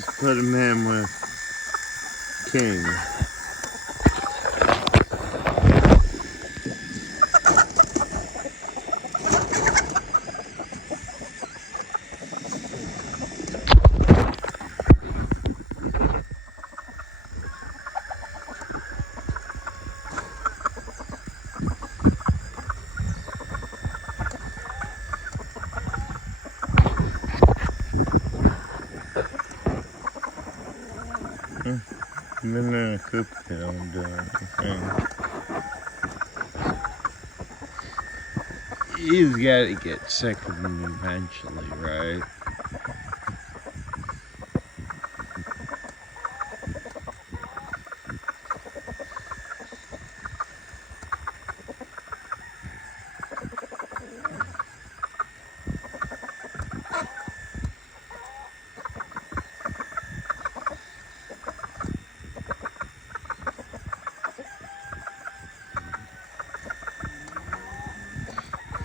Let's put him in with King. And then in a coop don't do anything. He's got to get sick of him eventually, right?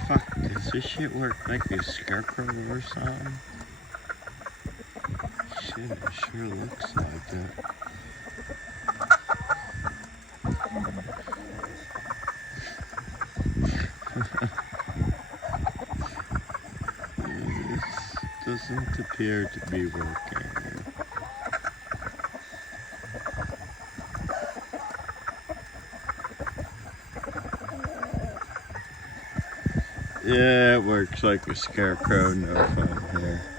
Fuck, does this shit work like a scarecrow or something? Shit, it sure looks like it. This doesn't appear to be working. Yeah, it works like a scarecrow, no fun here.